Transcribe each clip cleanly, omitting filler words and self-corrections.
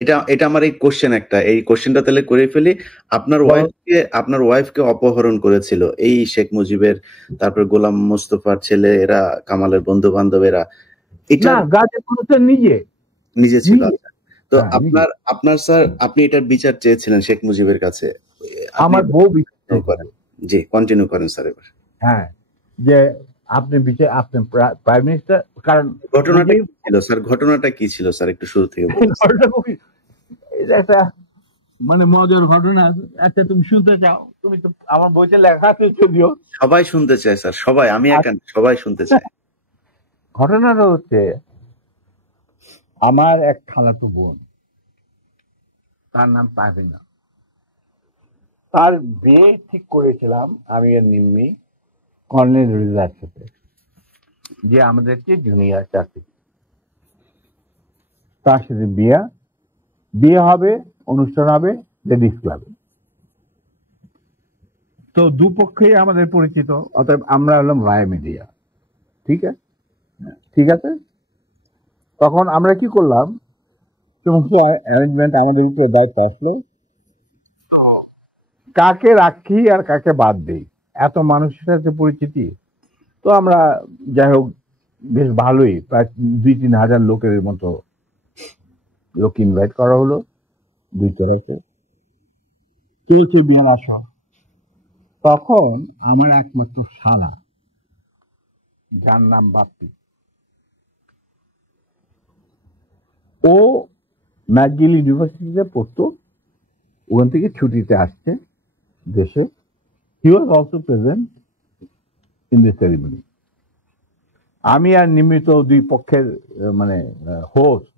এটা এটা আমার এই কোশ্চেন একটা, এই কোশ্চেনটা তাহলে করে ফেলি। আপনার ওয়াইফকে অপহরণ করেছিল এই শেখ মুজিবের, তারপর গোলাম মোস্তফার ছেলে, এরা কামালের বন্ধু বান্ধবেরা, এটা গাজী করেছেন নিজে ছিল। আচ্ছা, তো নিজে। আপনার স্যার, আপনি এটার বিচার চেয়েছিলেন শেখ মুজিবের কাছে, আমার বউ বিচার করেন। জি, কন্টিনিউ করেন স্যার এবার। হ্যাঁ, যে আপনি প্রাইম মিনিস্টার, কারণ ঘটনাটা কি ছিল স্যার? ঘটনাটা কি ছিল স্যার, একটু শুরু থেকে বলুন। এটা একটা মানে মজার ঘটনা। আচ্ছা, তুমি শুনতে চাও? তুমি তো আমার বইতে লেখা আছে যদিও। সবাই শুনতে চায় স্যার, সবাই, আমি একা, সবাই শুনতে চায়। ঘটনাটা হচ্ছে, আমার এক খালাতো বোন, তার নাম পারভিনা। তার বিয়ে ঠিক করেছিলাম আমি আর নিম্মি কর্নেল রিজার সাথে, যে আমাদেরকে জুনিয়র চাকরি। তার সাথে বিয়ে হবে, অনুষ্ঠান হবে লেডিস ক্লাবে। তো দুপক্ষেই আমাদের পরিচিত, অতএব আমরা হলাম ভাই মিডিয়া। ঠিক আছে। তখন আমরা কি করলাম, সমস্ত অ্যারেঞ্জমেন্ট আমাদের উপরে দায়িত্ব আসলো, কাকে রাখি আর কাকে বাদ দেই, এত মানুষের সাথে পরিচিতি। তো আমরা যাই হোক বেশ ভালোই, প্রায় 2-3 হাজার লোকের মতো লোক ইনভাইট করা হলো, দুই তরফে চলছে বিয়ের আসা। তখন আমার একমাত্র শালা, যার নাম বাপ্পি, ও ম্যাকগিল ইউনিভার্সিটিতে পড়তো, ওখান থেকে ছুটিতে আসছে দেশে। He was also present in this ceremony. আমি আর নিমিত দুই পক্ষের মানে হোস্ট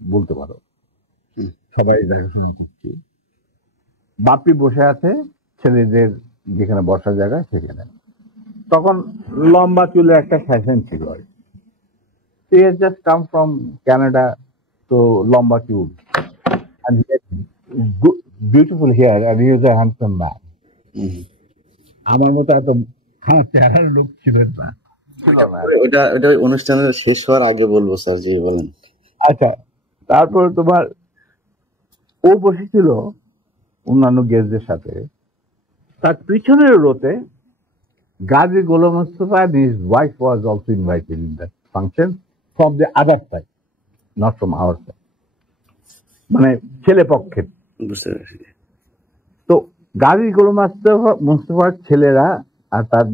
বলতে পারো, সবাই দেখাশোনা করছি। বাপ্পি বসে আছে ছেলেদের যেখানে বসার জায়গা সেখানে। তখন লম্বা চুলে একটা ফ্যাশন ছিল, he has just come from Canada, তো লম্বা চুল, and he had beautiful hair, and he was a handsome man. আমার মতো এত খারাপ চেহারার লোক ছিলেন না। ওটা অনুষ্ঠানের শেষ হওয়ার আগে বলবো স্যার, জি বলেন। আচ্ছা, তারপর তোমার ও বসেছিল অন্যান্য গেস্টদের সাথে, তার পিছনের রোতে Gazi Golam Mostafa and his wife was also invited in that function from the other side, not from our side, মানে ছেলে পক্ষের। বুঝতে পারছি। তো গাজী গোলাম মোস্তফার ছেলেরা আর তার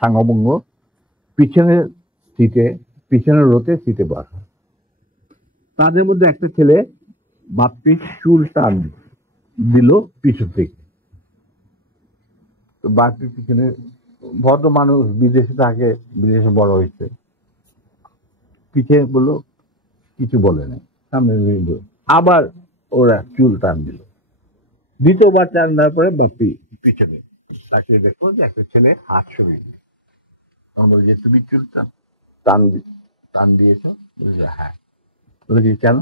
সাঙ্গবঙ্গ পিছনের রোতে সিটে বসা। তাদের মধ্যে একটা ছেলে বাপ্পির চুল টান দিল পিছন থেকে। বাপ্পির পিছনে, ভদ্র মানুষ, বিদেশে থাকে, বিদেশে বড় হয়েছে, পিছিয়ে বললো, কিছু বলে না, সামনে আবার ওরা চুল টান দিল। দ্বিতীয়বার টান দেওয়ার পরে বাপ্পি পিছনে তাকে দেখো যে একটা ছেলে হাত সরিয়ে দিল। বলল যে তুমি চুল টান দিয়েছো? বলছে হ্যাঁ। বলেছি কেন?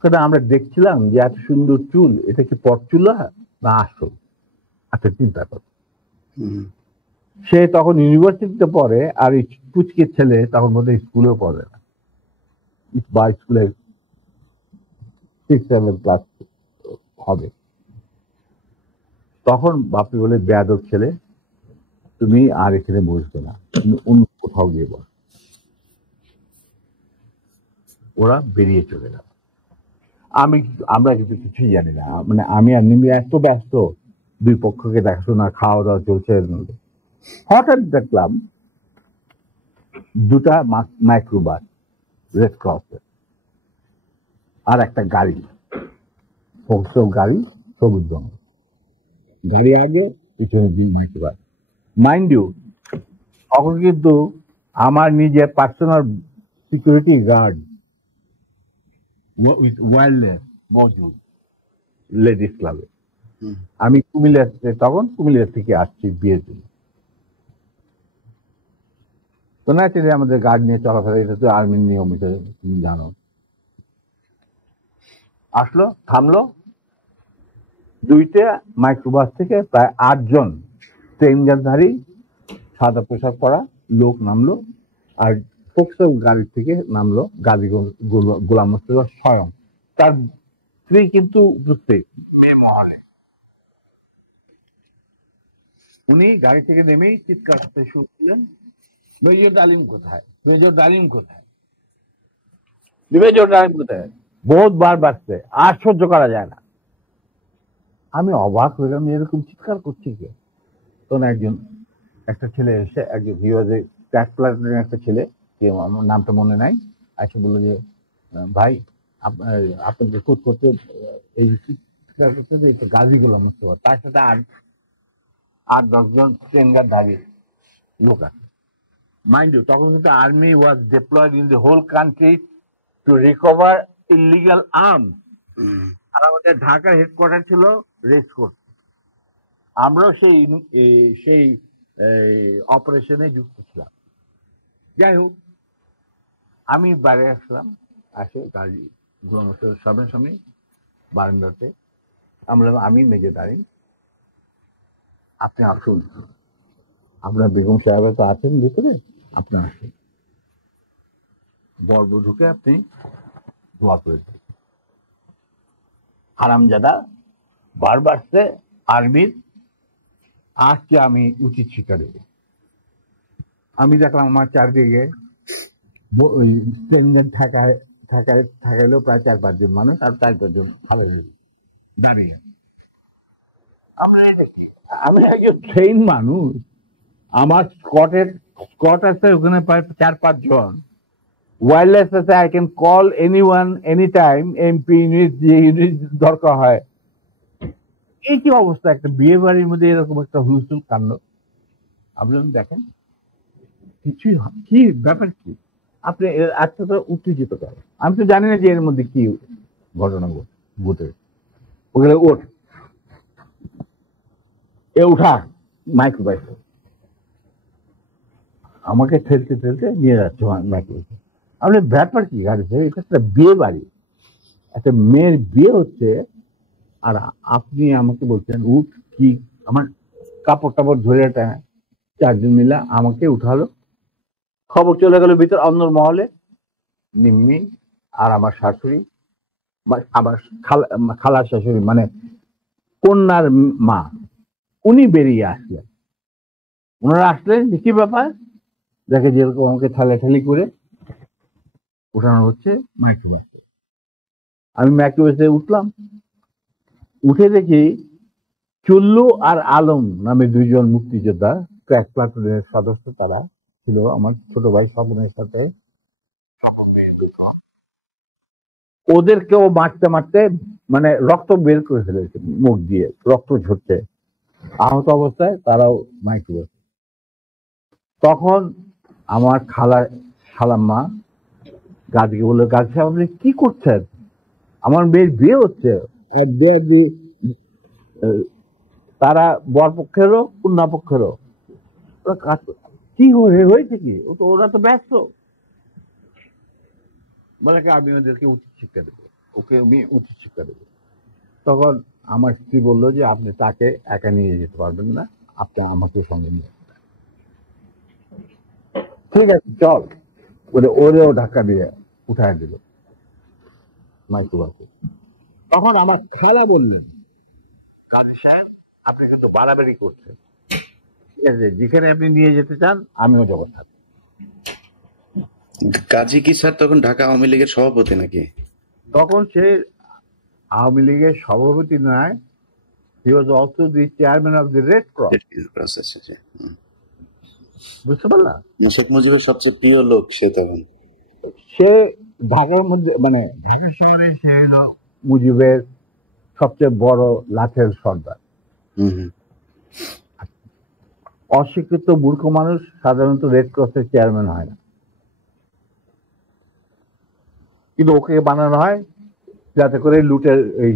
কারণ আমরা দেখছিলাম যে এত সুন্দর চুল, এটা কি পরচুলা না আসল? আচ্ছা, চিন্তা করো। সে তখন ইউনিভার্সিটিতে পড়ে, আর এই পুচকির ছেলে তখন বোধহয় স্কুলেও পড়ে না, বা স্কুলে 6-7 ক্লাস হবে। তখন বাপি বলে, বেয়াদব ছেলে, তুমি আর এখানে বসবে না, তুমি অন্য কোথাও গিয়ে বস। ওরা বেরিয়ে চলে গেল। আমরা কিন্তু কিছুই জানি না, মানে আমি আর নিমি এত ব্যস্ত, দুই পক্ষকে দেখাশোনা, খাওয়া দাওয়া চলছে। হঠাৎ দেখলাম দুটা মাইক্রোবাস রেড ক্রসের, আর একটা গাড়ি, সবুজ রঙ গাড়ি আগে, পিছনে মাইক্রোবাস। মাইন্ড ইউ, তখন কিন্তু আমার নিজের পার্সোনাল সিকিউরিটি গার্ড ওয়্যারলেস মজুদ লেডিস ক্লাবে। আমি কুমিল্লা থেকে আসছি বিয়ের জন্য। তো ন্যাচারালি আমাদের গার্ড নিয়ে চলাফেরা, এটা তো আর্মির নিয়ম, এটা তুমি জানো। আসলো, থামলো, দুইটা মাইক্রোবাস থেকে প্রায় 8 জন ট্রেনজারধারী সাদা পোশাক পরা লোক নামলো, আর ফোকসো গাড়ি থেকে নামলো গাজী গোলাম মোস্তফা স্বয়ং, তার স্ত্রী কিন্তু উপস্থিত মেয়ে মহলে। উনি গাড়ি থেকে নেমেই চিৎকার করতে শুরু করলেন, মেজর ডালিম কোথায়, মেজর ডালিম কোথায়, মেজর ডালিম কোথায়, বহুতবার বাড়ছে, আর সহ্য করা যায় না। আমি অবাক হইলাম, এরকম চিৎকার করছে কে? তখন একটা ছেলে এসে, একজন হিওয়াজে ট্যাক প্লাটুনের একটা ছেলে, যে আমার নামটা মনে নাই, এসে বললো যে ভাই আপনাকে খুঁজ করতে এই চিৎকার করতে এই তো গাজী গোলাম মোস্তফা, তার সাথে 8-10 জন ট্রেনগারধারী লোক আছে। মাইন্ড ইউ, তখন কিন্তু army was deployed in the whole country to recover illegal arms. আর আমাদের ঢাকার হেডকোয়ার্টার ছিল রেস কোর্ট। আমরাও সেই অপারেশনে যুক্ত ছিলাম। যাই হোক, আমি বাইরে আসলাম, আসে গাড়ি গোলাম মোস্তফার সামনে বারান্দাতে আমি মেজর দাঁড়িয়ে, আপনি আসুন, আপনার বেগম সাহেব তো আছেন ভিতরে, আপনি আসুন, বরবধূকে আপনি দোয়া করে দিন। হারামজাদা বারবার সে আর্মির আজকে আমি উচিত শিক্ষা দেব। আমি দেখলাম আমার চারদিকে ওই স্ট্যান্ডার্ড থাকাইলেও প্রায় 4-5 জন মানুষ, আর 4-5 জন ভালো দাঁড়িয়ে। আমি একজন ট্রেন মানুষ, আমার স্কট আছে ওখানে প্রায় 4-5 জন, ওয়্যারলেস আছে, I can call anyone any time, MP unit যে ইউনিট দরকার হয়। এই কি অবস্থা, একটা বিয়ে বাড়ির মধ্যে এরকম একটা হুলস্থুল কাণ্ড। আপনি দেখেন কিছুই কি ব্যাপার, কি আপনি আজকে তো উত্তেজিত করেন, আমি তো জানি না যে এর মধ্যে কি ঘটনা ঘটে। ওগুলো ওঠ, এ উঠা, মাইক্রোবাইস আমাকে ঠেলতে ঠেলতে নিয়ে যাচ্ছে মাইক্রোবাইস। আপনি ব্যাপার কি গাড়ি, এটা একটা বিয়ে বাড়ি, একটা মেয়ের বিয়ে হচ্ছে, আর আপনি আমাকে বলছেন উঠ, কি আমার কাপড় টাপড় ধরে 4 জন মিলে আমাকে উঠালো, খবর চলে গেল ভিতর অন্য মহলে। নিম্মি আর আমার শাশুড়ি, আমার খালার শাশুড়ি মানে কন্যার মা, উনি বেরিয়ে আসলেন। ওনারা আসলেন যে কি ব্যাপার, দেখে যেরকম আমাকে ঠেলাঠেলি করে উঠানো হচ্ছে মাইক্রোবাসে। আমি মাইক্রোবাসে উঠলাম, উঠে দেখি চুল্লু আর আলম নামে 2 জন মুক্তিযোদ্ধা, ক্র্যাক প্লাটুনের সদস্য, তারা ছিল আমার ছোট ভাই স্বপনের সাথে। ওদেরকেও মারতে মারতে মানে রক্ত বের করে ফেলেছে, মুখ দিয়ে রক্ত ঝরছে, আহত অবস্থায় তারাও মাইক্রোবাস। তখন আমার খালাম্মা গাজীকে বললো, গাজী সাহেব আপনি কি করছেন, আমার মেয়ের বিয়ে হচ্ছে, আর তারা বর পক্ষেরও কন্যা পক্ষেরও কাজ কি হয়েছে কি, ওরা তো ব্যস্ত। বলে আমি ওদেরকে উচিত শিক্ষা দেবো, ওকে আমি উচিত শিক্ষা দেবো। তখন আমার স্ত্রী বললো যে আপনি তাকে একা নিয়ে যেতে পারবেন না, আপনি আমাকে সঙ্গে নিয়ে, ঠিক আছে চল বলে ওরেও ধাক্কা দিয়ে উঠায় দিল মাইক্রোবাসে। তখন আমার খালা বললেন, গাজী সাহেব আপনি কিন্তু বাড়াবাড়ি করছেন, ঠিক আছে যেখানে আপনি নিয়ে যেতে চান আমিও যাবো সাথে। কাজী কি স্যার তখন ঢাকা আওয়ামী লীগের সভাপতি নাকি? তখন সে আওয়ামী লীগের সভাপতি নয়, he was also the chairman of the Red Cross. বুঝতে পারলাম, শেখ মুজিবের সবচেয়ে প্রিয় লোক সে তখন। সে ঢাকার মধ্যে মানে ঢাকা শহরে সে হলো মুজিবের সবচেয়ে বড় লাঠের সর্দার। অশিক্ষিত মূর্খ মানুষ সাধারণত রেড ক্রসের চেয়ারম্যান হয় না, কিন্তু ওকে বানানো হয় যাতে করে লুটের এই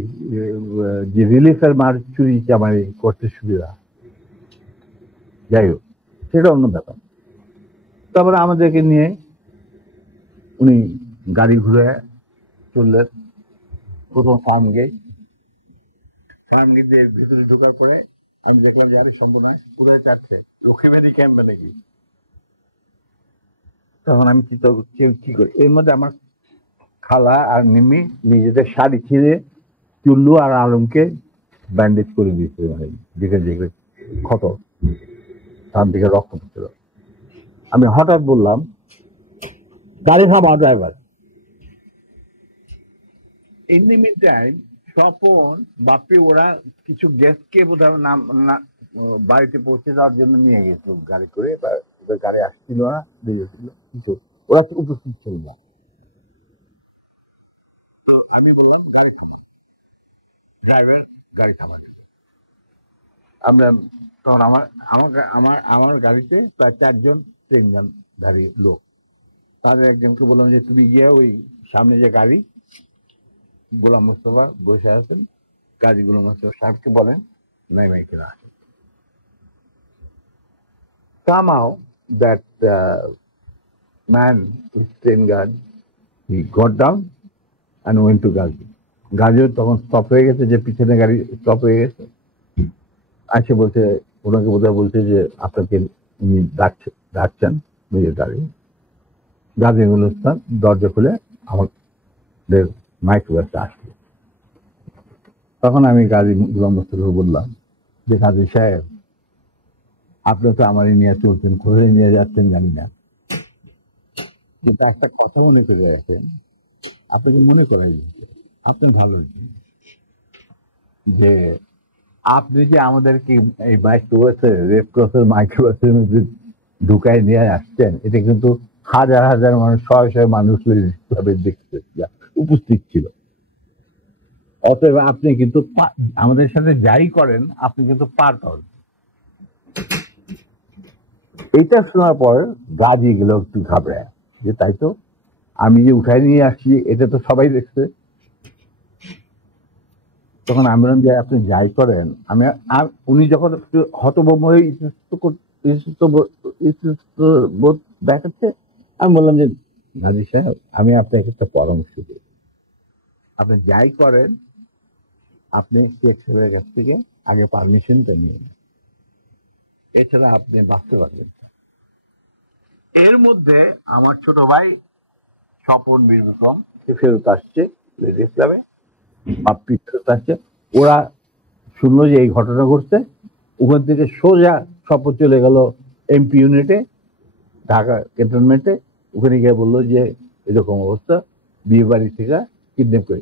যে রিলিফের মার চুরি চামারি করতে সুবিধা। যাই হোক, সেটা অন্য ব্যাপার। তারপরে আমাদেরকে নিয়ে উনি গাড়ি ঘুরে চললেন প্রথম ফার্ম গেট দিয়ে ভিতরে ঢোকার পরে আমি দেখলাম যে আরে সম্পূর্ণ পুরো চাচ্ছে লক্ষ্মীবাড়ি ক্যাম্পে নাকি। তখন আমি চিন্তা করছি কি করি, এর মধ্যে আমার খালা আর নিমি নিজেদের শাড়ি ছিঁড়ে চুল্লু আর আলমকে ব্যান্ডেজ করে দিয়েছিল, মানে যেখানে যেখানে ক্ষত, তার দিকে রক্ত পড়ছিল। আমি হঠাৎ বললাম, গাড়ি থামা driver. In the meantime Swapan Bapi ওরা কিছু গেস্টকে বোধহয় নাম বাড়িতে পৌঁছে দেওয়ার জন্য নিয়ে গেছিল গাড়ি করে, বা ওদের গাড়ি আসছিল না, দূরে ছিল, কিন্তু ওরা তো উপস্থিত ছিল না। তো আমি বললাম গাড়ি থামা, ড্রাইভার গাড়ি থামা। আমরা তখন আমার আমার আমার আমার গাড়িতে প্রায় 4জন ট্রেনধারী লোক, তাদের একজনকে বললাম যে তুমি গিয়ে ওই সামনে যে গাড়ি গোলাম মোস্তফা বসে আছেন, গাড়ি গোলাম মোস্তফা সাহেবকে বলেন নাই কিনা আসেন। Somehow that man, his train guard, he got down and went to Gazi. গাজিও তখন স্টপ হয়ে গেছে, যে পিছনে গাড়ি স্টপ হয়ে গেছে। আসে বলছে, ওনাকে বোধহয় বলছে যে আপনাকে উনি ডাকছেন নিজের গাড়ি। গাজী গুলিস্তান দরজা খুলে আমাদের মাইক্রোবাসে আসলো। তখন আমি গাজী গোলাম মোস্তফাকে বললাম যে গাজী সাহেব, আপনি তো আমারই নিয়ে চলছেন, কোথায় নিয়ে যাচ্ছেন জানি না, কিন্তু একটা কথা মনে করে রাখেন, আপনাকে মনে করাই দিচ্ছে, আপনি ভালো যে আপনি যে আমাদেরকে এই মাইক্রোবাসে, রেড ক্রসের মাইক্রোবাসের মধ্যে ঢুকায় নিয়ে আসছেন, এটা কিন্তু হাজার হাজার মানুষ, শয়ে শয়ে মানুষ দেখতে উপস্থিত ছিল। অতএব আপনি কিন্তু আমাদের সাথে যাই করেন, আপনি কিন্তু পার করেন। এটা শোনার পর গাজী গুলো একটু ঘাবড়ায়, যে তাই তো, আমি যে উঠাই নিয়ে আসছি এটা তো সবাই দেখছে। তখন আমি বললাম যে আপনি যাই করেন, আমি উনি যখন একটু হতভম্ব হয়ে বোধ দেখাচ্ছে, আমি বললাম যে গাজী সাহেব, আমি আপনাকে একটা পরামর্শ দিই, আপনি যাই করেন আপনি শেখ সাহেবের কাছ থেকে আগে পারমিশনটা নিন, এছাড়া আপনি বাঁচতে পারবেন। এর মধ্যে আমার ছোট ভাই স্বপন বীর বিক্রম ফেরত আসছে ইসলামে, বাপ্পি ফেরত আসছে। ওরা শুনলো যে এই ঘটনা ঘটছে, ওখান থেকে সোজা স্বপন চলে গেল এমপি ইউনিটে, ঢাকা ক্যান্টনমেন্টে। ওখানে গিয়ে বললো যে এরকম অবস্থা, বিয়ে বাড়ি থেকে কিডন্যাপ করে।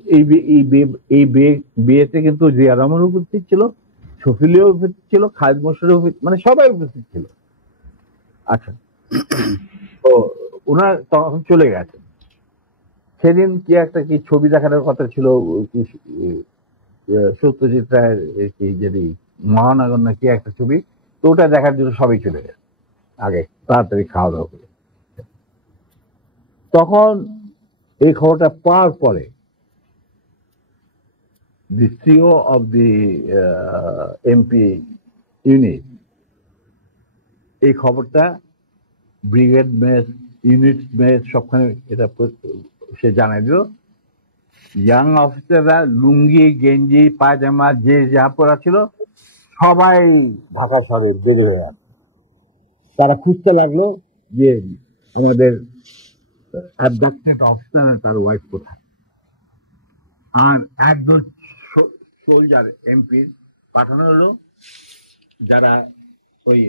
এই বিয়েতে কিন্তু জিয়া রহমান উপস্থিত ছিল, শফিলিও উপস্থিত ছিল, খালেদ মোশাররফ, মানে সবাই উপস্থিত ছিল। আচ্ছা, তো ওনার তখন চলে গেছে। সেদিন কি একটা কি ছবি দেখানোর কথা ছিল, সত্যজিৎ রায়ের কি যদি মহানগর না কি একটা ছবি, তো ওটা দেখার জন্য সবাই চলে গেছে আগে তাড়াতাড়ি খাওয়া দাওয়া করে। তখন এই খবরটা পাওয়ার পরে the CEO of the MP unit এই খবরটা ব্রিগেড মেস, ইউনিট মেস সবখানে এটা সে জানাই দিল। ইয়াং অফিসাররা লুঙ্গি গেঞ্জি পায়জামা যে যা পরা ছিল সবাই ঢাকা শহরে বের হয়ে গেল। তারা খুঁজতে লাগলো যে আমাদের অ্যাবডাক্টেড অফিসার তার ওয়াইফ কোথায়। আর একদল সোলজার এমপির পাঠানো হলো, যারা ওই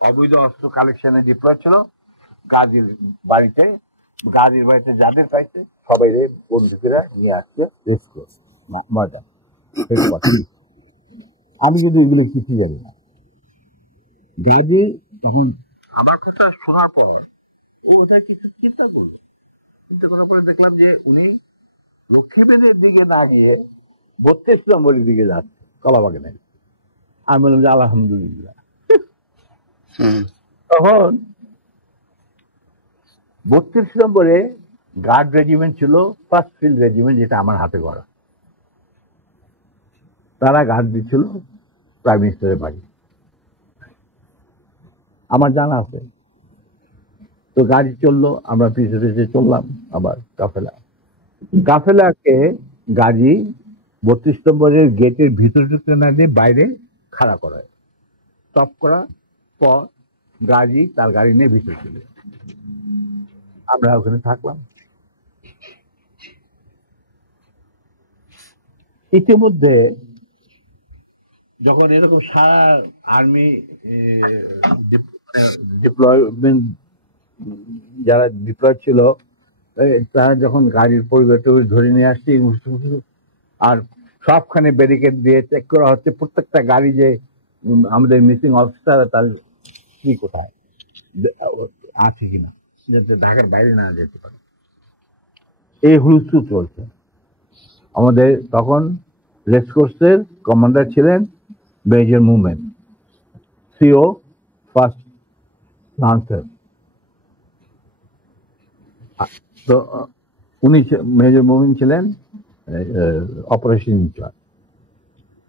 অবৈধ অস্ত্র কালেকশনে ডিপ্লয় ছিল গাজীর বাড়িতে। গাজীর বাড়িতে যাদের পাইছে সবাই বন্ধুকেরা নিয়ে আসছে মজা। আমি কিন্তু এগুলো কিছু জানি না। গাজী তখন আমার কথা শোনার পর ও ওটা কিছু চিন্তা করলো, চিন্তা করার পরে দেখলাম যে উনি লক্ষ্মীবেনের দিকে না গিয়ে 32 নম্বরের দিকে যাচ্ছে, কলাবাগানে। আমি বললাম যে আলহামদুলিল্লাহ। তখন 32 নম্বরে গার্ড রেজিমেন্ট ছিল, ফার্স্ট ফিল্ড রেজিমেন্ট, যেটা আমার হাতে গড়া। তারা গার্ড দিচ্ছিল প্রাইম মিনিস্টারের বাড়ি, আমার জানা আছে। তো গাড়ি চললো, আমরা পিছিয়ে পিছিয়ে চললাম আবার কাফেলাকে গাজী 32 নম্বরের গেটের ভিতরে ঢুকতে না দিয়ে বাইরে খাড়া করায়। স্টপ করার পর গাজী তার গাড়ি নিয়ে ভিতরে চলে। আমরা ওখানে থাকলাম। ইতিমধ্যে যখন এরকম সারা আর্মি ডিপ্লয়মেন্ট যারা ডিপ্লয় ছিল তারা যখন গাড়ির পরিবেশ ধরে নিয়ে আসছে আর সবখানে ব্যারিকেড দিয়ে চেক করা হচ্ছে প্রত্যেকটা গাড়ি যে আমাদের মিসিং অফিসার তার কি কোথায় আছে কিনা, যাতে ঢাকার বাইরে না যেতে পারে। এই হুলস্থুল চলছে। আমাদের তখন রেসকোর্সের কমান্ডার ছিলেন major movement, CO first lancer. তো উনি মেজর মুভমেন্ট ছিলেন অপারেশন ইনচার্জ,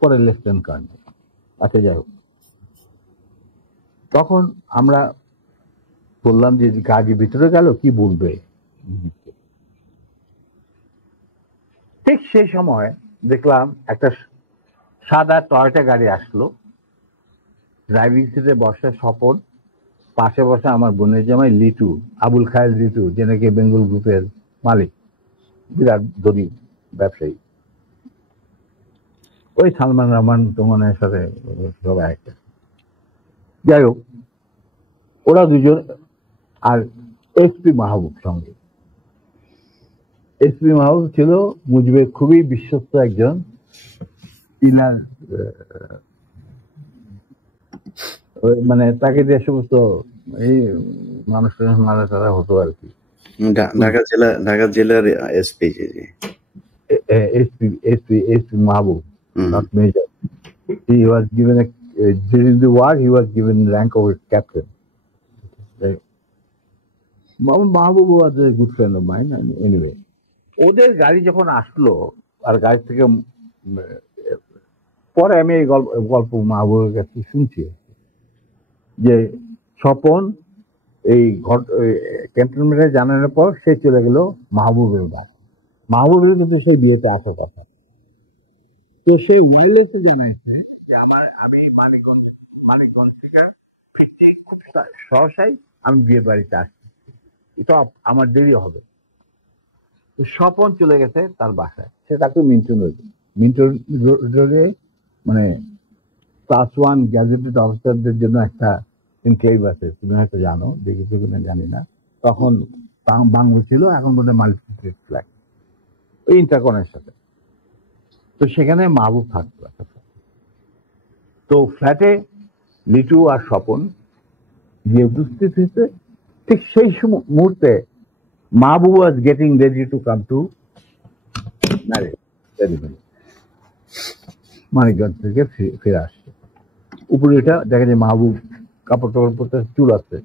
পরে লেফটেন্যান্ট কর্নেল। আচ্ছা, যাই হোক, তখন আমরা বললাম যে গাড়ি ভিতরে গেল কি বলবে। ঠিক সেই সময় দেখলাম একটা সাদা টয়টা গাড়ি আসলো, ড্রাইভিং সিটে বসে স্বপন, পাশে বসে আমার বোনের জামাই লিটু, আবুল খায়ের লিটু, যে নাকি বেঙ্গল গ্রুপের মালিক, বিরাট ধনী ব্যবসায়ী। ওই সালমান রহমান তোমানের সাথে সবাই একটা। যাই হোক, ওরা দুজন আর এসপি মাহবুব সঙ্গে। এসপি মাহবুব ছিল মুজিবের খুবই বিশ্বস্ত একজন পিলার, মানে তাকে যে সমস্ত এই মানুষের মারা টারা হতো আর কি। ঢাকা জেলার SP SP Mahbub, not major. He was given during the war he was given rank of captain. Mahbub was a good friend of mine. Anyway, ওদের গাড়ি যখন আসলো আর গাড়ি থেকে পরে আমি এই গল্প মাহবুবের কাছে শুনছি যে স্বপন এই ক্যান্টনমেন্টে জানানোর পর সে চলে গেল মাহবুবের বাড়ি। মাহবুবের কিন্তু সেই বিয়েতে আসা কথা। তো সেই ওয়াইলেসে জানাইছে যে আমি মানিকগঞ্জ থেকে খুব সহসাই আমি বিয়ে বাড়িতে আসছি, এটা আমার দেরি হবে। তো স্বপন চলে গেছে তার বাসায়, সে তাকে মিন্টন রোডে মানে ক্লাস 1 গ্যাজেটেড অফিসারদের জন্য একটা এনক্লেভ আছে, তুমি হয়তো জানো, দেখেছো কিনা জানি না। তখন বাংলো ছিল, এখন বোধহয় মাল্টিপ্লেক্স ফ্ল্যাট, ওই ইন্টারকনের সাথে। তো সেখানে মাহবুব থাকতো একটা। তো ফ্ল্যাটে লিটু আর স্বপন গিয়ে উপস্থিত হয়েছে। ঠিক সেই মুহূর্তে Mahbub was getting ready to come to marriage ceremony. Manikganj থেকে ফিরে আসছে। উপরে এটা দেখা যায় মাহবুব কাপড় টাপড় পরতে, চুল আছে।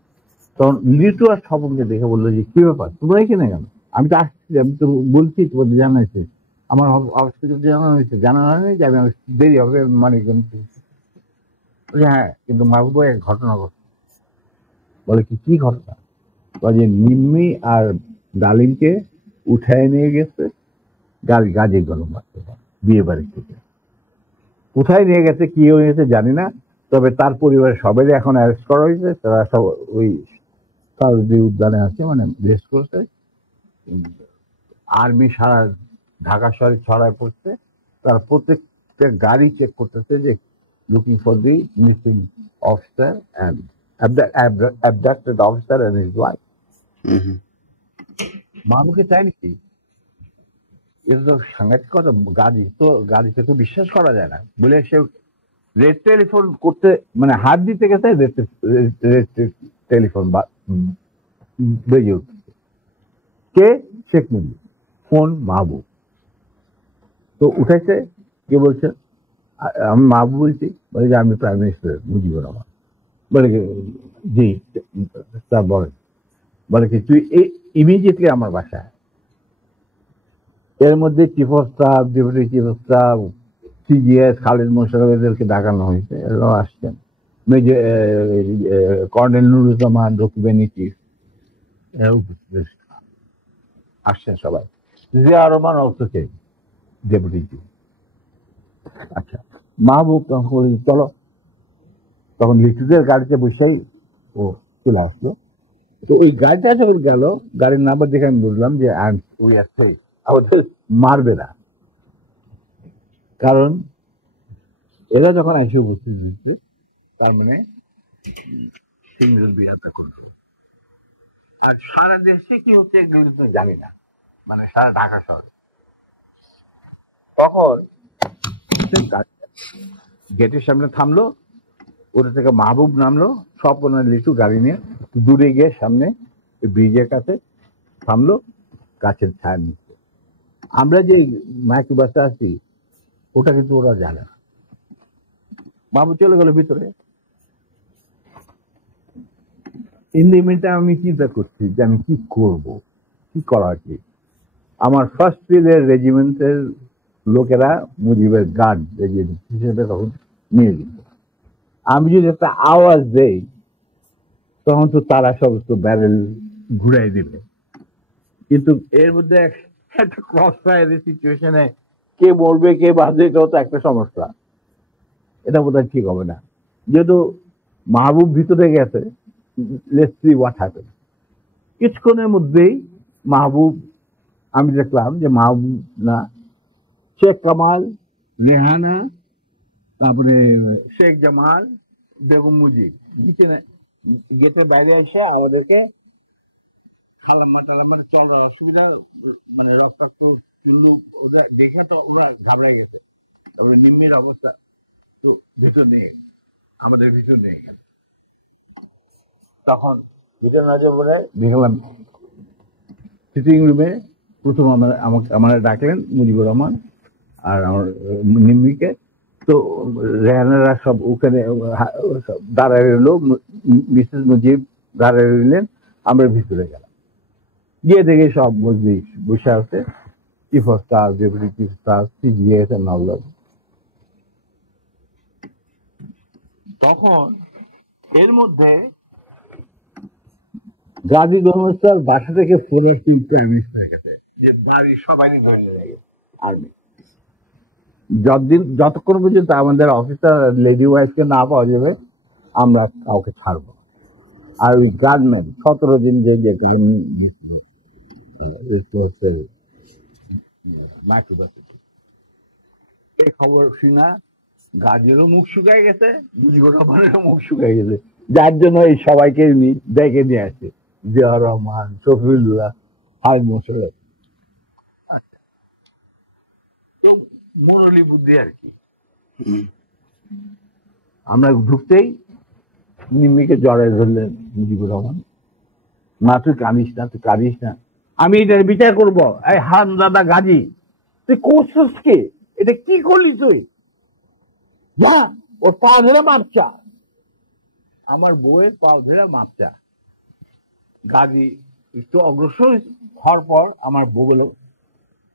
তখন লিটু আর স্বপনকে দেখে বললো যে কি ব্যাপার, তোমরা এখানে কেন? আমি তো আসছি, আমি তো বলছি তোমাদের জানাইছে, আমার অফিস থেকে জানানো হয়েছে, জানানো হয়নি যে আমি দেরি হবে মানিকগঞ্জ। হ্যাঁ, কিন্তু মাহবুব এক ঘটনা ঘটছে। বলে কি ঘটনা? যে নিম্মি আর ডালিমকে উঠায় নিয়ে গেছে গাজী গরম বিয়ে বাড়ি থেকে। কোথায় নিয়ে গেছে, কি হয়েছে জানি না, তবে তার পরিবারের সবাই এখন অ্যারেস্ট করা হয়েছে। তারা সব ওই সাউদি উদ্যানে আছে, মানে রেস্ট করছে। আর্মি সারা ঢাকা শহরে ছড়ায় পড়ছে। তারা প্রত্যেকটা গাড়ি চেক করতেছে যে looking for the missing officer and abducted officer and his wife. মাহবুবকে চাই নাকি? এটা তো সাংঘাতিক কথা। গাড়িতে তো বিশ্বাস করা যায় না বলে সে রেড টেলিফোন করতে, মানে হাত দিতে গেছে, রেড টেলিফোন বেজে উঠছে। কে? শেখ মুজিব। ফোন মাহবুব। তো উঠেছে, কে বলছে? আমি মাহবুব বলছি। বলে যে আমি প্রাইম মিনিস্টার মুজিবুর রহমান। বলে কি? জি স্যার বলেন। বলে কি তুই ইমিডিয়েটলি আমার বাসায়। এর মধ্যে chief of staff, deputy chief of staff, CGS, Khalid Mosharraf, এদেরকে ডাকানো হয়েছে, এরাও আসছেন। কর্নেল নুরুজ্জামান, রকিবানী চিফ, আসছেন সবাই। জিয়া রহমান অলসো কেম, ডেপুটি চিফ। আচ্ছা, মাহবুব তখন চলো, তখন লিটুদের গাড়িতে বসেই ও চলে আসলো। তো ওই গাড়িটা যখন গেল, গাড়ির নাম্বার দেখে আমি বুঝলাম যে উই আর সেফ, আমাদের মারবে না। কারণ এরা যখন এসে উপস্থিত হচ্ছে, তার মানে সিঙ্গেল বিয়ারটা করবে। আর সারা দেশে কি হচ্ছে এগুলো তো জানি না, মানে সারা ঢাকা শহরে। তখন গেটের সামনে থামলো, ওটা থেকে মাহবুব নামলো, সব ওনার লিচু গাড়ি নিয়ে দূরে গিয়ে সামনে ব্রিজের কাছে থামলো, গাছের ছায়া নিচ্ছে। আমরা যে মাইক্রো বাসে আছি ওটা কিন্তু ওরা জানে না। মাহবুব চলে গেল ভিতরে। ইন্ডিমিটা আমি চিন্তা করছি যে আমি কি করব, কি করা উচিত। আমার ফার্স্ট ফিল্ডের রেজিমেন্টের লোকেরা মুজিবের গার্ড রেজিমেন্ট হিসেবে তখন নিয়ে দিত। আমি যদি একটা আওয়াজ দেই তখন তো তারা সমস্ত ব্যারেল ঘুরাই দিবে। কিন্তু এর মধ্যে একটা ক্রস ফায়ারের সিচুয়েশনে কে মরবে কে বাঁচবে এটাও তো একটা সমস্যা। এটা বোধ হয় ঠিক হবে না। যেহেতু মাহবুব ভিতরে গেছে, লেটস সি হোয়াট হ্যাপেন। কিছুক্ষণের মধ্যেই মাহবুব, আমি দেখলাম যে মাহবুব না, শেখ কামাল, রেহানা, তারপরে শেখ জামাল, বেগম মুজিব গেটের বাইরে এসে আমাদেরকে খালাম্মা টালাম্মা চলার অসুবিধা, মানে রক্তাক্ত চুল্লু ওদের দেখে তো ওরা ঘাবড়ে গেছে। তারপরে নিম্মির অবস্থা তো ভিতর নিয়ে আমাদের ভিতর নিয়ে গেল। তখন ভিতর না যাবো দেখলাম সিটিং রুমে প্রথম আমার ডাকলেন মুজিবুর রহমান আর আমার নিম্মিকে। তো রেহানারা সব ওখানে দাঁড়ায় রইল, মিসেস মুজিব দাঁড়ায় রইলেন, আমরা ভিতরে গেলাম। গিয়ে দেখে সব মজলিস বসে আছে, chief of staff, deputy chief staff, CGS and all that. তখন এর মধ্যে গাজী গণহত্যার বাসা থেকে ফোন আসছে প্রাইম মিনিস্টারের কাছে যে বাড়ির সবাই ধরে নিয়ে গেছে আর্মি। যতক্ষণ পর্যন্ত আমাদের অফিসার লেডি ওয়াইফকে না পাওয়া যাবে আমরা কাউকে ছাড়বো। আর ওই গার্ডম্যান 17 দিন যে গার্ডম্যান এই খবর শুনা গাজীরও মুখ শুকায় গেছে, মুজিবুর রহমানেরও মুখ শুকায় গেছে, যার জন্য এই সবাইকে ডেকে নিয়ে আসে, জিয়াউর রহমান, শফিউল্লাহ, হাই মোশাররফ। তো মোরলি বুদ্ধি আর কি। আমরা ঢুকতেই নিম্মিকে জড়াই ধরলেন মুজিবুর রহমান, না তুই কাঁদিস না, তুই কাঁদিস না, আমি এটার বিচার করবো। এই হারামজাদা গাজী, তুই করছিস কে? এটা কি করলি তুই? যা ওর পা ধরে মাপচা। আমার বউয়ের পা ধরে মাপচা। গাজী একটু অগ্রসর হওয়ার পর আমার বউ বলে,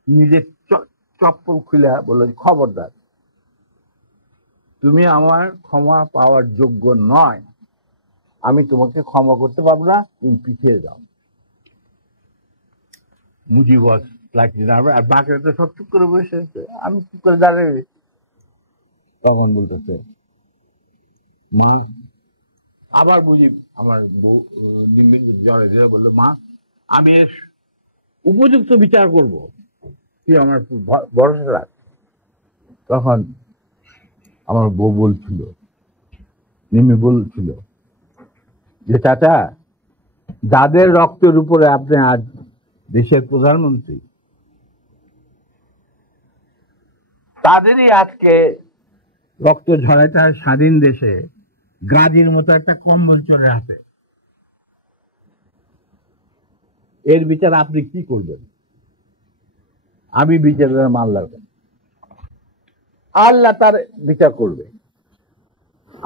নিজের চপ্পল খুলে বললেন, খবরদার, তুমি আমার ক্ষমা পাওয়ার যোগ্য নয়, আমি তোমাকে ক্ষমা করতে পারবো না, তুমি পিছিয়ে যাও। মুজিব ওয়াজ লাইকলি নার্ভাস, আর বাকিরা তো সব চুপ করে বসে আছে, আমি চুপ করে দাঁড়িয়ে। তখন বলতেছে মা, আবার মুজিব আমার বউ জড়ে ধরে বললো, মা আমি এর উপযুক্ত বিচার করব, তুই আমার ভরসা রাখ। তখন আমার বউ বলছিল, নিমি বলছিল যে চাচা, যাদের রক্তের উপরে আপনি আজ দেশের প্রধানমন্ত্রী, তাদেরই আজকে রক্ত ঝরাটা স্বাধীন দেশে গাজীর মতো একটা কম্বল চলে আসে। এর বিচার আপনি কি করবেন? আমি বিচারের মাল্লার, আল্লাহ তার বিচার করবে,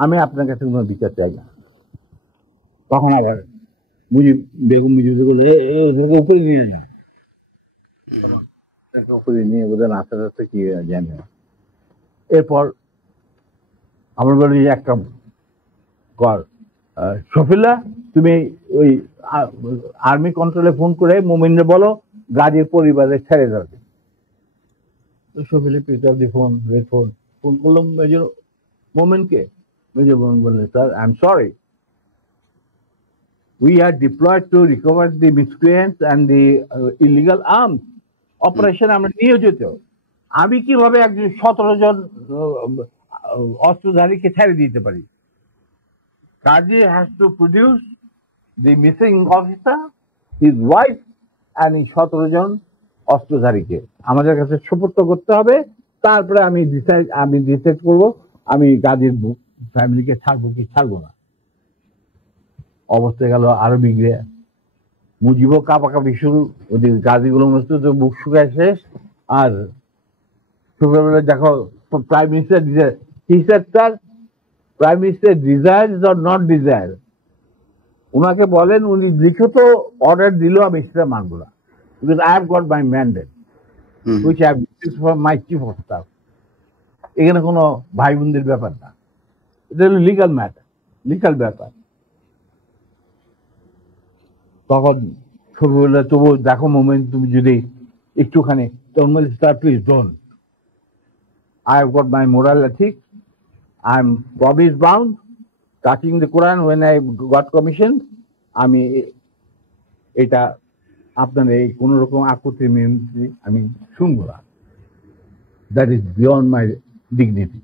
আমি আপনার কাছে কোনো বিচার চাই না। তখন আবার বেগম মুজিব উপরে নিয়ে যা, উপরে নিয়ে বোধহয় আস্তে আস্তে কি জানে। এরপর আমরা বলি এক কাম কর, শফিল্লাহ তুমি ওই আর্মি কন্ট্রোলে ফোন করে মোমিনরে বলো গাজীর পরিবারে ছেড়ে যাবে। শফিল্লা পিক আপ দি ফোন, রেড ফোন করলাম মেজর মোমেনকে। মেজর মোমেন বললেন, sir I am sorry, we are deployed to recover the miscreants and the illegal arms operation আমরা নিয়োজিত আমি কিভাবে একজন 17 জন অস্ত্রধারীকে ছেড়ে দিতে পারি Kazi has to produce the missing officer, his wife, and his 17 জন অস্ত্রধারীকে আমাদের কাছে সুপর্দ করতে হবে তারপরে আমি ডিসাইড করব আমি গাজীর ফ্যামিলিকে ছাড়বো কি ছাড়বো না অবস্থা গেল আরো বিগড়ে মুজিবও কাপাকাপি শুরু ওদের গাজীগুলো মস্ত তো বুক শুকায় শেষ আর সকালবেলা দেখো prime minister he said sir prime minister desires or not desire উনাকে বলেন উনি লিখিত অর্ডার দিল আমি সেটা মানবো না because I have got my mandate which I have for my chief of staff এখানে কোনো ভাই বোনদের ব্যাপার না এটা হলো লিগাল ম্যাটার লিগাল ব্যাপার তখন ছোটবেলা তবু দেখো মোমেন্ট তুমি যদি একটুখানি তখন star please don't I have got my moral ethics. I'm promise bound. Touching the Quran when I got commissioned, আমি এটা আপনার এই কোন রকম আপত্তি আমি শুনবো না that is beyond my dignity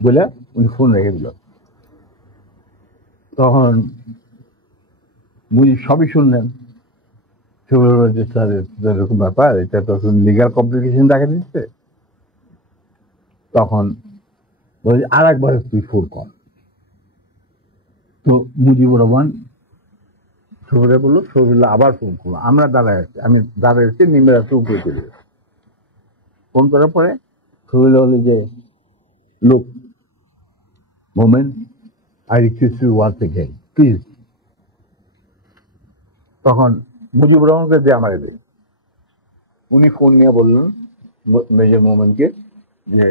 বলে উনি ফোন রেখে দিল তখন মুই সবই শুনলেন যে স্যার এরকম ব্যাপার এটা তো লিগাল কমপ্লিকেশন দেখা দিচ্ছে তখন বলে আর একবার তুই ফোন কর তো মুজিবুর রহমান সৌরে বললো সৌরুল্লাহ আবার ফোন করলো আমরা দাঁড়ায় আছি আমি দাঁড়ায় আছি নিমের হাতে উপরে চলে ফোন করার পরে সৌরুল্লাহ বলে যে লোক moment I request you once again please তখন মুজিবুর রহমানকে দিয়ে আমার দেয় উনি ফোন নিয়ে বললেন মেজর মোমেন্টকে যে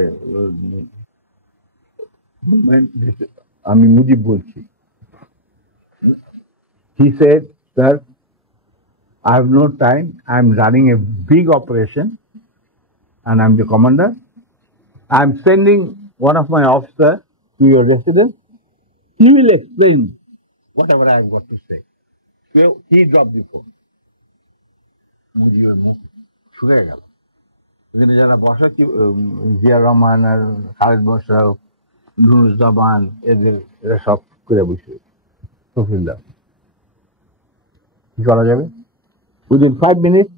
আমি মুজিব বলছি he said sir I have no time I am running a big operation and I am the commander I am sending one of my officer to your residence he will explain whatever I have got to say so he dropped the phone শুয়ে গেল এখানে যারা বসা জিয়া রহমান আর খালেদ মোশাররফ নুরুজ্জামান এরা সব করে বসে তফিল্লাহ কি করা যাবে within 5 minutes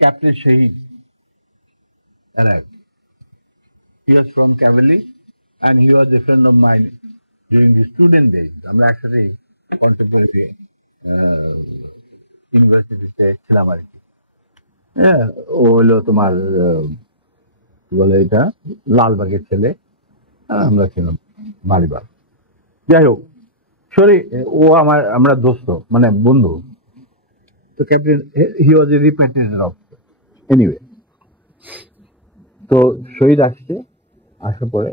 Captain Shahid arrived he was from Cavalry and he was a friend of mine during the student days আমরা একসাথে কন্টেম্পোরারি ইউনিভার্সিটিতে ছিলাম আর কি হ্যাঁ ও হলো তোমার কি বলে এটা লালবাগের ছেলে আমরা ছিলাম মালিবাগ যাই হোক সরি ও আমরা দোস্ত মানে বন্ধু তো captain he was a representative officer anyway তো শহীদ আসছে আসার পরে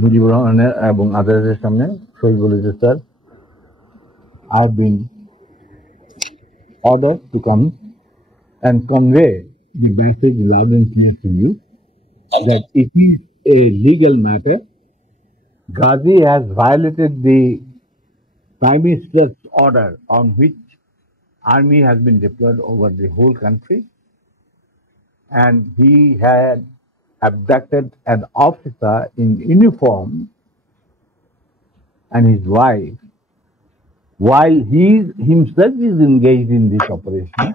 মুজিবুর রহমানের এবং আদালতের সামনে শহীদ বলেছে sir I have been ordered to come and convey the message loud and clear to you that it is a legal matter. Ghazi has violated the Prime Minister's order on which army has been deployed over the whole country and he had abducted an officer in uniform and his wife while he himself is engaged in this operation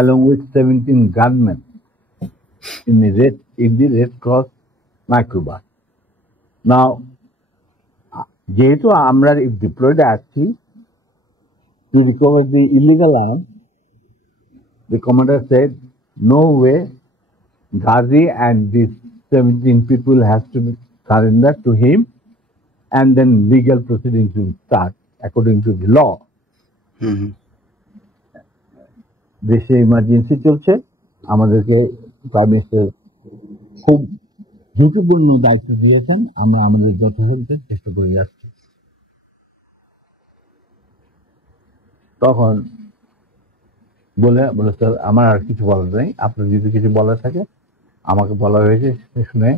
along with 17 gunmen in the Red Cross microbus. Now, যেহেতু আমরা deployed আছি to recover the illegal arms, the commander said, no way, Ghazi and these 17 people has to be surrendered to him and then legal proceedings will start according to the law. দেশে emergency চলছে আমাদেরকে prime minister খুব ঝুঁকিপূর্ণ দায়িত্ব দিয়েছেন আমরা আমাদের যথাসাধ্য চেষ্টা করে যাচ্ছি তখন বলে স্যার আমার আর কিছু বলার নেই আপনার যদি কিছু বলার থাকে আমাকে বলা হয়েছে শুনে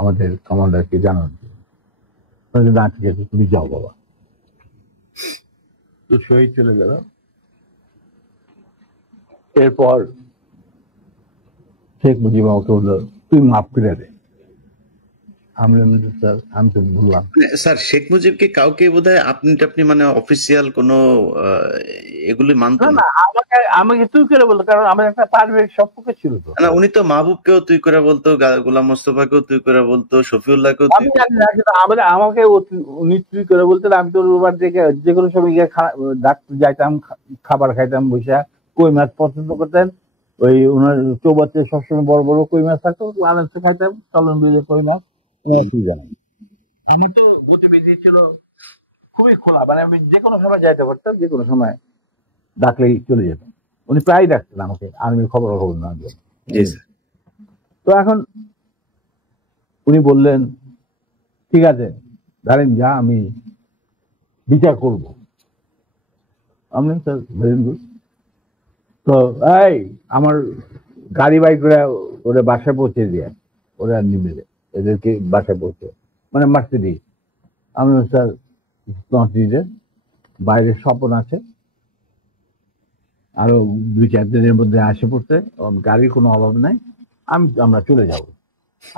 আমাদের কমান্ডারকে জানানো ছিল। না ঠিক আছে, তুমি যাও বাবা। তো শহীদ চলে গেল। এরপর শেখ মুজিব আমাকে বললো, তুই মাফ করে দে। আমি বললাম, স্যার আমি তো বললাম। স্যার শেখ মুজিব কি কাউকে বোধহয় আপনি টাপনি মানে অফিসিয়াল কোনো এগুলি মানতো না না? না, আমাকে তুই করে বলতো, কারণ আমার একটা পারিবারিক সম্পর্ক ছিল তো। না, উনি তো মাহবুবকেও তুই করে বলতো, গোলাম মোস্তফাকেও তুই করে বলতো, শফিউল্লাহকেও তুই আমি জানি না, কিন্তু আমাকে উনি তুই করে বলতেন। আমি তো রোববার থেকে যে কোনো সময় গিয়ে ডাক্তার যাইতাম, খাবার খাইতাম বৈশা। কই মাছ পছন্দ করতেন, ওই ওনার চৌবাচ্চে সবসময় বড় বড় কই মাছ থাকতো, আরামসে খাইতাম, চলন বিলে কই মাছ, কোনো অসুবিধা নেই। আমার তো গতিবিধি ছিল খুবই খোলা, মানে আমি যে কোনো সময় যাইতে পারতাম, যে কোনো সময় ডাকলেই চলে যেতাম। উনি প্রায় ডাকতেন আমাকে আর্মির খবর না দিয়ে। জি স্যার। তো এখন উনি বললেন, ঠিক আছে দাঁড়েন, যা আমি বিচার করব। আমি স্যার ভেরি গুড। তো এই আমার গাড়ি বাইক করে ওরা বাসায় পৌঁছে দিয়ে, ওরা নিবে এদেরকে বাসায় পৌঁছে, মানে মার্সিডিজ। আমি স্যার মার্সিডিজের বাইরে স্বপন আছে, আরো 2-4 দিনের মধ্যে আসে পড়তে, গাড়ির কোনো অভাব নাই, আমরা চলে যাব,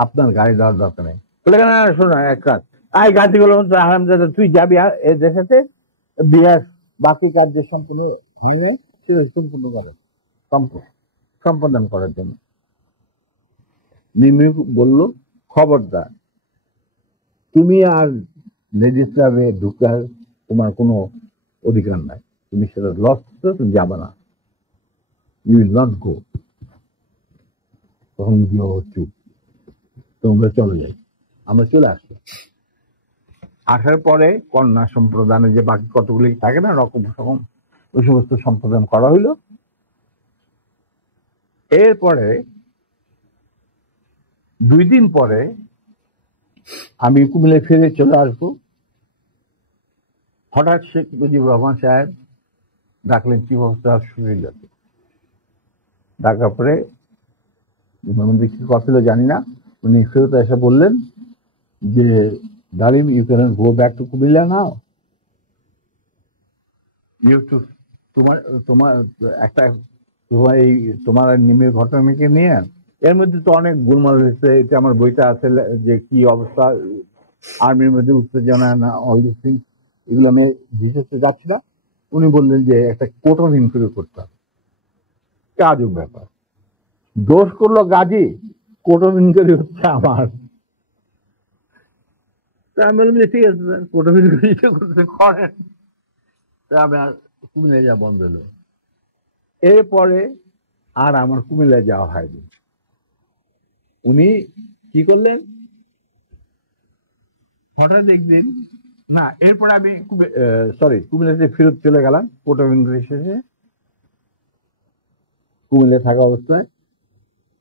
আপনার গাড়ি দেওয়ার দরকার নেই। বলে কেন, শোনো এক কাজ, আয় গাড়িগুলো আরামদাদা তুই যাবি এদের সাথে বিরাট বাকি কার্য সম্পূর্ণ নিয়ে সম্পূর্ণ করো, সম্পাদন করার জন্য। নিমি বলল, খবরদার তুমি আর লেডিস ক্লাবে ঢুকার তোমার কোনো অধিকার নাই, তুমি সেটা লস, তুমি যাবে না, ইউ উইল নট গো। তখন চুপ, তোমরা চলে যাই। আমরা চলে আসলো। আসার পরে কন্যা সম্প্রদানে যে বাকি কতগুলি থাকে না রকম রকম, ওই সমস্ত সম্প্রদান করা হইলো। এরপরে 2 দিন পরে আমি কুমিল্লায় ফিরে চলে আসবো। হঠাৎ শেখ মুজিবুর রহমান সাহেব ডাকলেন চিফ অফ স্টাফ শফিউল্লাহকে। ডাকার পরে কি কথা ছিল জানি না, উনি ফেরত এসে বললেন যে Dalim, you can go back to Comilla now, you to তোমার তোমার একটা তোমার এই তোমার নিমের ঘটনাকে নিয়ে এর মধ্যে তো অনেক গোলমাল হয়েছে। এটা আমার বইটা আছে, যে কি অবস্থা আর্মির মধ্যে উত্তেজনা না, অল দিস থিংস, এগুলো আমি ডিটেলসে যাচ্ছি না। উনি বললেন যে একটা কোর্ট অফ ইনকোয়ারি করতে হবে। কাজুক ব্যাপার, দোষ করলো গাজী, কোর্ট অফ ইনকোয়ারি হচ্ছে আমার। তা আমি বললাম যে ঠিক আছে স্যার, কোর্ট অফ ইনকোয়ারি করতে করেন। তা আমার কুমিল্লায় যাওয়া বন্ধ হলো। এরপরে আর আমার কুমিল্লায় যাওয়া হয়নি। উনি কি করলেন, হঠাৎ একদিন, না এরপরে আমি কুমিল্লাতে ফেরত চলে গেলাম কোর্ট অফ ইনকোয়ারি শেষে। কুমিল্লায় থাকা অবস্থায়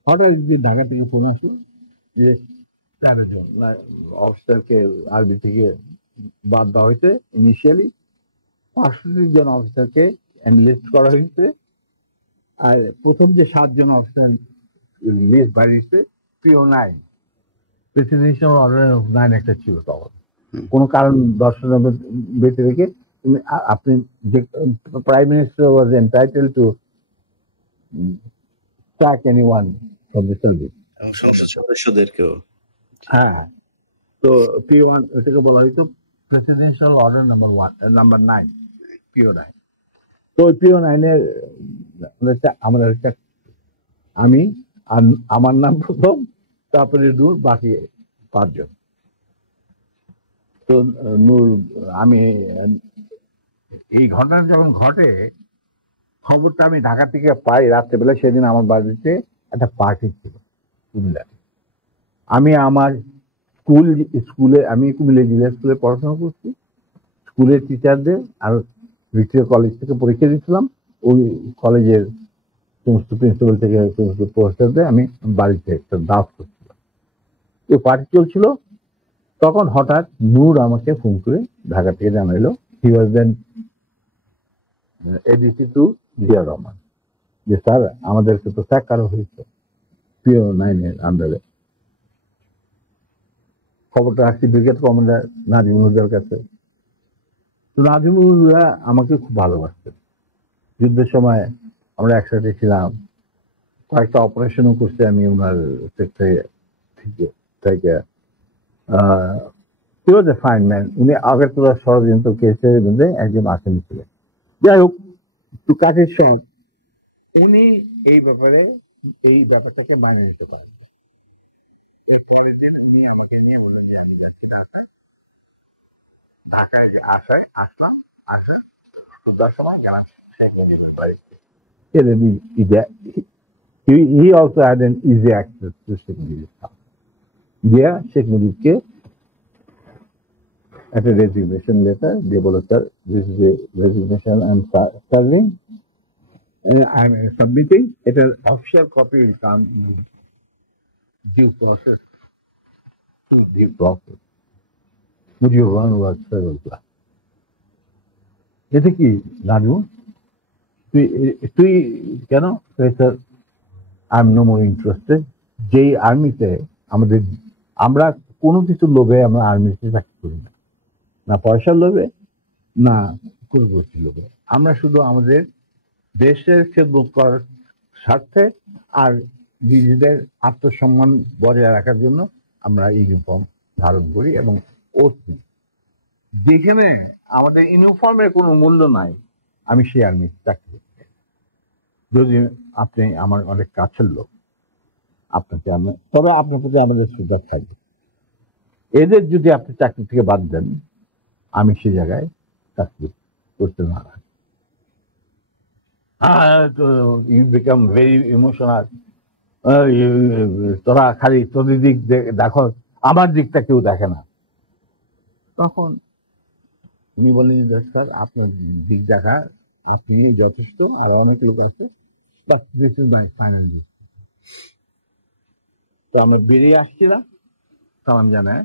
হঠাৎ একদিন ঢাকা থেকে ফোন আসে যে 13 জন অফিসারকে আর্মি থেকে বাদ দেওয়া হয়েছে। ইনিশিয়ালি 65 জন অফিসারকে এনলিস্ট করা হয়েছে, আর প্রথম যে 7 জন অফিসার লিস্ট বাড়িয়েছে PO9, প্রেসিডেন্সিয়াল অর্ডার 9 একটা ছিল তখন। কোনো কারণ দর্শনের বেঁচে রেখে আপনি যে prime minister was entitled to sack anyone from the service. সংসদ সদস্যদেরকেও। হ্যাঁ, তো P1 এটাকে বলা হয়তো প্রেসিডেন্সিয়াল অর্ডার নাম্বার 9, PO9। তো ওই PO9 এর আমাদের আমি আর আমার নাম প্রথম, তারপরে নূর, বাকি 5 জন। তো নূর, আমি এই ঘটনা যখন ঘটে খবরটা আমি ঢাকা থেকে পাই রাত্রেবেলা। সেদিন আমার বাড়িতে একটা পার্টি ছিল কুমিল্লাতে। আমি আমার স্কুলে আমি কুমিল্লা জিলা স্কুলে পড়াশোনা করছি। স্কুলের টিচারদের আর ভিক্টোরিয়া কলেজ থেকে পরীক্ষা দিয়েছিলাম। ওই কলেজের সমস্ত প্রিন্সিপাল থেকে সমস্ত প্রফেসরদের আমি বাড়িতে একটা দাস করছিলাম। ওই পার্টি চলছিল। তখন হঠাৎ নূর আমাকে ফোন করে ঢাকা থেকে জানাইলো, হি ওয়াজ দেন এডিসি টু জিয়া রহমান, যে স্যার আমাদেরকে তো স্যাক করা হয়েছে PO9 এর আন্ডারে। খবরটা আসছি ব্রিগেড কমান্ডার নাজিমুল হুদার কাছে। তো নাজিমুল হুদা আমাকে খুব ভালোবাসতেন। যুদ্ধের সময় আমরা একসাথে ছিলাম, কয়েকটা অপারেশনও করছি আমি ওনার সেক্টরে থেকে। he was a fine man. উনি আগরতলা ষড়যন্ত্র কেসের মধ্যে একজন আসামি ছিলেন। যাই হোক, টু কাট ইট শর্ট, উনি এই ব্যাপারটাকে মানে নিতে পারেন। এর পরের দিন উনি আমাকে নিয়ে বললেন যে আমি যাচ্ছি ঢাকায় আসলাম, সন্ধ্যার সময় গেলাম শেখ মুজিবের বাড়িতে। He also had an easy access to Sheikh Mujib's house. গিয়া শেখ মুজিবকে একটা রেজিগনেশন লেটার দিয়ে বলে, sir, this is a resignation I am serving, I am submitting, এটার official copy will come due process, Mujibur Rahman was ফেরুল্লাহ। এতে কি রাজু, তুই কেন? Sir, I am no more interested. যেই আর্মিতে আমরা কোনো কিছুর লোভে আমরা আর্মিতে চাকরি করি না, না পয়সার লোভে, না কোনো গোষ্ঠীর লোভে। আমরা শুধু আমাদের দেশের খেদমত করার স্বার্থে আর নিজেদের আত্মসম্মান বজায় রাখার জন্য আমরা ইউনিফর্ম ধারণ করি এবং যেখানে আমাদের ইউনিফর্মের কোনো মূল্য নাই, আমি সেই আর্মিতে চাকরি করি। যদি আপনি আমার অনেক কাছের লোক, তবে আপনার প্রতি আমাদের শ্রদ্ধা থাকবে। এদের যদি আপনি চাকরি থেকে বাদ দেন, আমি সে জায়গায় চাকরি করতে না। ইউ বিকাম ভেরি ইমোশনাল, তোরা খালি তোদের দিক দেখো, আমার দিকটা কেউ দেখে না। তখন উনি বললেন, স্যার, আপনার দিক দেখা আপনি যথেষ্ট, আর অনেক লোক আছে। তো আমরা বেরিয়ে আসছিলাম, সালাম জানায়।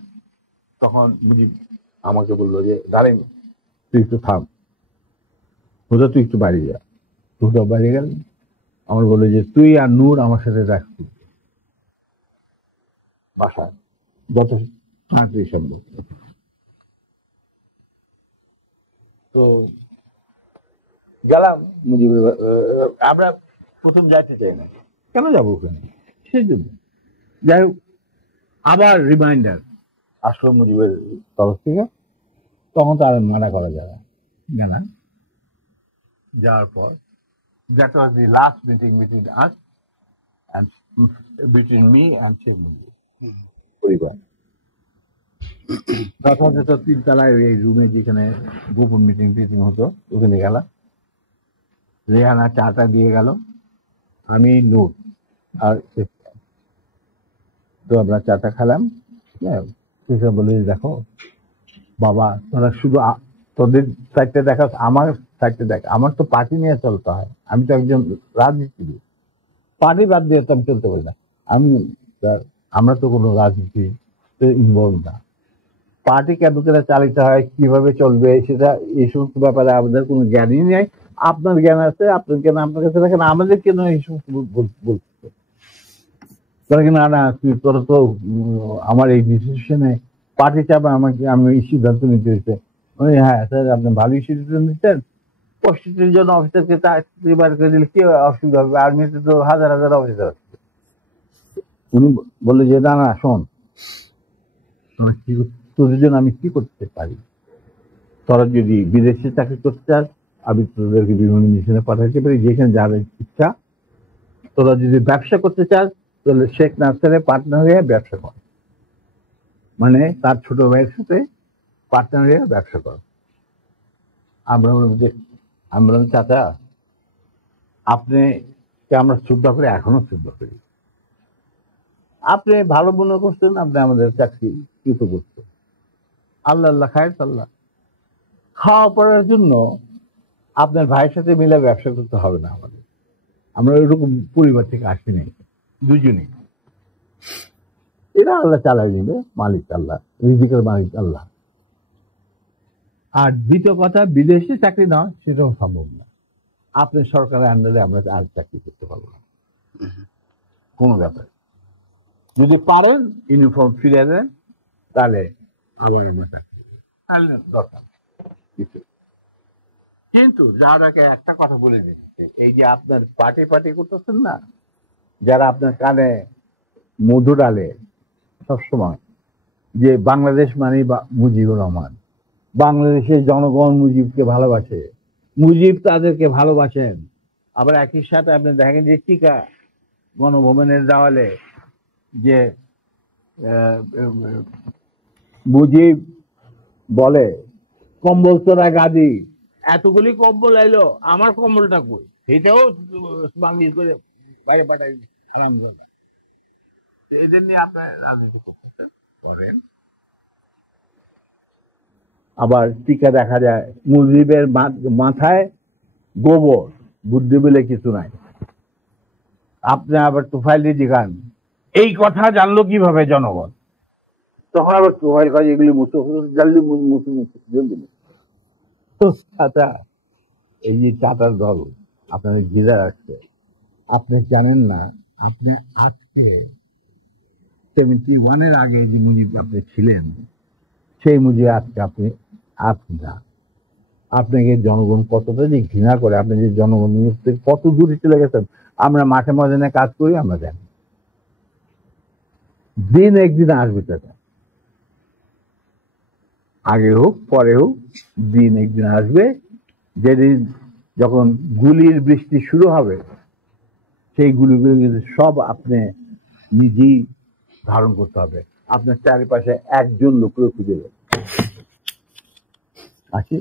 তখন মুজিব আমাকে বললো যে, দাঁড়াই, তুই একটু থাম, হুদা তুই একটু বাইরে যা। হুদা বাইরে গেল, আমার বললো যে, তুই আর নূর আমার সাথে রাখবি বাসায়, যত তাড়াতাড়ি সম্ভব। তো গেলাম মুজিবের, আমরা প্রথম যাইতে চাই না, কেন যাবো ওখানে, সেই জন্য। যাই হোক, আবার রিমাইন্ডার আসলো মুজিবের তরফ থেকে, তখন তো আর মানা করা যাবে। গেলাম, যাওয়ার পর that was the last meeting between us and between me and Sheikh Mujib পরিবার। যথাযথ তিনতলায় এই রুমে যেখানে গোপন মিটিং হতো, ওখানে গেলাম। রেহানা চাটা দিয়ে গেল, আমি নূর আর তো আমরা চাটা খেলাম। সেসব বলে, দেখো বাবা, তোরা শুধু তোদের সাইডটা দেখা, আমার সাইডটা দেখ, আমার তো পার্টি নিয়ে চলতে হয়, আমি তো একজন রাজনীতিবিদ, পার্টি বাদ দিয়ে তো আমি চলতে পারি না। আমরা তো কোনো রাজনীতি ইনভলভ না। পার্টি কেন করে চালিত হয়, কিভাবে চলবে, সেটা এই সমস্ত ব্যাপারে আমাদের কোনো জ্ঞানই নেই। আপনার জ্ঞান আছে, আপনার জ্ঞান আপনার কাছে রাখেন, আমাদের কেন এই সমস্ত বলতে? তোরা কি না, তোরা তো আমার এই ডিসিশনে পার্টি চাপে আমাকে, আমি এই সিদ্ধান্ত নিতে হয়েছে। হ্যাঁ স্যার, আপনি ভালোই সিদ্ধান্ত নিতেন, 65 জন অফিসারকে চাকরি বার করে দিলে কি অসুবিধা হবে? আর্মিতে তো হাজার হাজার অফিসার আছে। উনি বললো যে, না না, শোন, তোদের জন্য আমি কি করতে পারি? তোরা যদি বিদেশে চাকরি করতে চাস, আমি তোদেরকে বিভিন্ন মিশনে পাঠাতে পারি, যেখানে যাদের ইচ্ছা। তোরা যদি ব্যবসা করতে চাস, তাহলে শেখ নাসেরের পার্টনার হয়ে ব্যবসা কর, মানে তার ছোট ভাইয়ের সাথে পার্টনার হয়ে ব্যবসা কর। আমরা বললাম, চাচা, আপনি আমরা শ্রদ্ধা করি, এখনো শ্রদ্ধা করি। আপনি ভালো মনে করছেন, আপনি আমাদের চাকরি কৃত করছেন, আল্লাহ খায় আল্লাহ। খাওয়া পড়ার জন্য আপনার ভাইয়ের সাথে মিলে ব্যবসা করতে হবে না আমাদের। আমরা ওইরকম পরিবার থেকে আসি নাই, দুজনেই। এটা আল্লাহ চালাই দিল, মালিক আল্লাহ, রিজিকের মালিক আল্লাহ। আর দ্বিতীয় কথা, বিদেশে চাকরি নেওয়া সেটাও সম্ভব না। আপনার সরকারের আন্ডারে আমরা আর চাকরি করতে পারবো না, কোনো ব্যাপার। যদি পারেন ইউনিফর্ম ফিরে দেন, তাহলে আবার আমরা তাহলে দরকার কিছু। কিন্তু যারাকে একটা কথা বলে দিচ্ছে, এই যে আপনার পার্টি করতেছেন না, যারা আপনার কানে মধু ডালে সবসময় যে বাংলাদেশ মানে মুজিবুর রহমান, বাংলাদেশের জনগণ মুজিবকে ভালোবাসে, মুজিব তাদেরকে ভালোবাসেন, আবার একই সাথে আপনি দেখেন যে টিকা গণভবনের দেওয়ালে যে মুজিব বলে কম্বল চোরা গাদি, এতগুলি কম্বল এলো, আমার কম্বলটা কই, সেটাও বাংলিশ করে বাইরে পাঠাই হারাম দাদা। এদের নিয়ে আপনার রাজনীতি করতেছেন করেন। আবার টিকা দেখা যায় মুজিবের মাথায় গোবর, বুদ্ধি বলে কিছু নাই। আপনি আবার তুফাইল জিগান এই কথা জানলো কিভাবে জনগণ, তখন আবার তুফাইল কাজ এগুলি জানলি চাচা, এই যে চাটার দল আপনার ঘিরে রাখছে, আপনি জানেন না, আপনি আজকে 71-এর আগে যে মুজিব আপনি ছিলেন, সেই মুজিব আজকে আপনি না। আপনাকে জনগণ কতটা যে ঘৃণা করে, আপনি যে জনগণ কত দূরে চলে গেছেন। আমরা মাঠে ময়দানে কাজ করি, আমরা জানি দিন একদিন আসবে টাকা, আগে হোক পরে হোক দিন একদিন আসবে, যেদিন যখন গুলির বৃষ্টি শুরু হবে, সেই গুলিগুলো কিন্তু সব আপনি নিজেই ধারণ করতে হবে। আপনার চারিপাশে একজন লোককে খুঁজে দেবে। আসি।